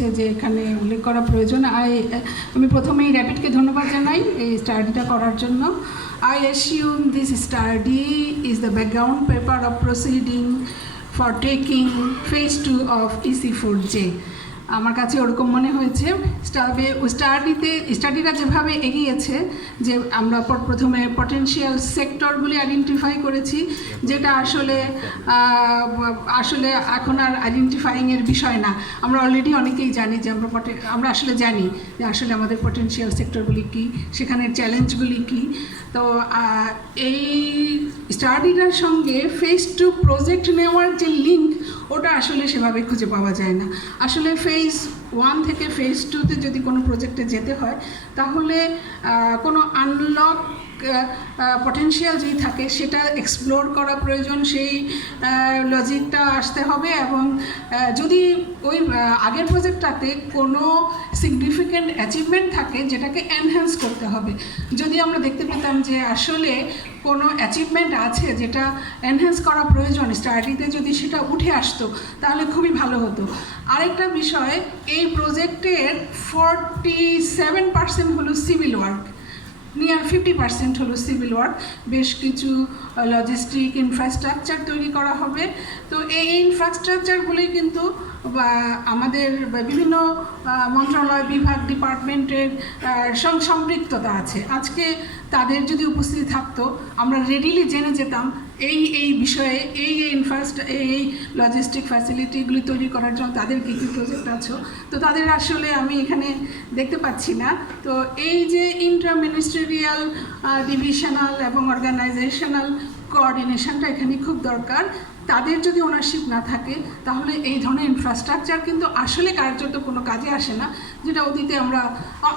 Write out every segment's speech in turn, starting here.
আছে যে এখানে উল্লেখ করা প্রয়োজন। আমি প্রথমেই র্যাপিডকে ধন্যবাদ জানাই এই স্টাডিটা করার জন্য। I assume this study is the background paper of proceeding for taking phase 2 of EC4J. আমার কাছে ওরকম মনে হয়েছে। স্টাডিটা যেভাবে এগিয়েছে, যে আমরা প্রথমে পটেনশিয়াল সেক্টরগুলি আইডেন্টিফাই করেছি, যেটা আসলে এখন আর আইডেন্টিফাইংয়ের বিষয় না। আমরা অলরেডি অনেকেই জানি যে আমরা আসলে জানি যে আসলে আমাদের পটেনশিয়াল সেক্টরগুলি কী, সেখানের চ্যালেঞ্জগুলি কী। তো এই স্টাডিটার সঙ্গে ফেজ 2 প্রজেক্ট নেওয়ার যে লিঙ্ক, ওটা আসলে সেভাবে খুঁজে পাওয়া যায় না। আসলে ফেজ 1 থেকে ফেজ 2-তে যদি কোনো প্রজেক্টে যেতে হয়, তাহলে কোনো আনলক পটেনশিয়াল যেই থাকে সেটা এক্সপ্লোর করা প্রয়োজন, সেই লজিকটা আসতে হবে। এবং যদি ওই আগের প্রজেক্টটাতে কোনো সিগনিফিক্যান্ট অ্যাচিভমেন্ট থাকে, যেটাকে এনহ্যান্স করতে হবে। যদি আমরা দেখতে পেতাম যে আসলে কোনো অ্যাচিভমেন্ট আছে যেটা এনহ্যান্স করা প্রয়োজন, স্টাডিতে যদি সেটা উঠে আসতো তাহলে খুবই ভালো হতো। আরেকটা বিষয়, এই প্রজেক্টের 47% হলো সিভিল ওয়ার্ক, নিয়ার 50% হলো সিভিল ওয়ার্ক। বেশ কিছু লজিস্টিক ইনফ্রাস্ট্রাকচার তৈরি করা হবে। তো এই ইনফ্রাস্ট্রাকচারগুলি কিন্তু আমাদের বিভিন্ন মন্ত্রণালয়, বিভাগ, ডিপার্টমেন্টের সম্পৃক্ততা আছে। আজকে তাদের যদি উপস্থিতি থাকতো, আমরা রেডিলি জেনে যেতাম এই বিষয়ে, এই লজিস্টিক ফ্যাসিলিটিগুলি তৈরি করার জন্য তাদের কী কী প্রজেক্ট আছে। তো তাদের আসলে আমি এখানে দেখতে পাচ্ছি না। তো এই যে ইন্টার মিনিস্ট্রিয়াল, ডিভিশনাল এবং অর্গানাইজেশনাল কোঅর্ডিনেশনটা এখানে খুব দরকার। তাদের যদি ওনারশিপ না থাকে, তাহলে এই ধরনের ইনফ্রাস্ট্রাকচার কিন্তু আসলে কার্যত কোনো কাজে আসে না, যেটা অতীতে আমরা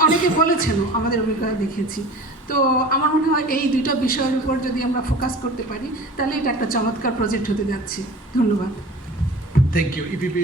অনেকে বলেছেন, আমাদের অভিজ্ঞতা দেখেছি। তো আমার মনে হয় এই দুইটা বিষয়ের উপর যদি আমরা ফোকাস করতে পারি, তাহলে এটা একটা চমৎকার প্রজেক্ট হতে যাচ্ছে। ধন্যবাদ। Thank you. ইপিপি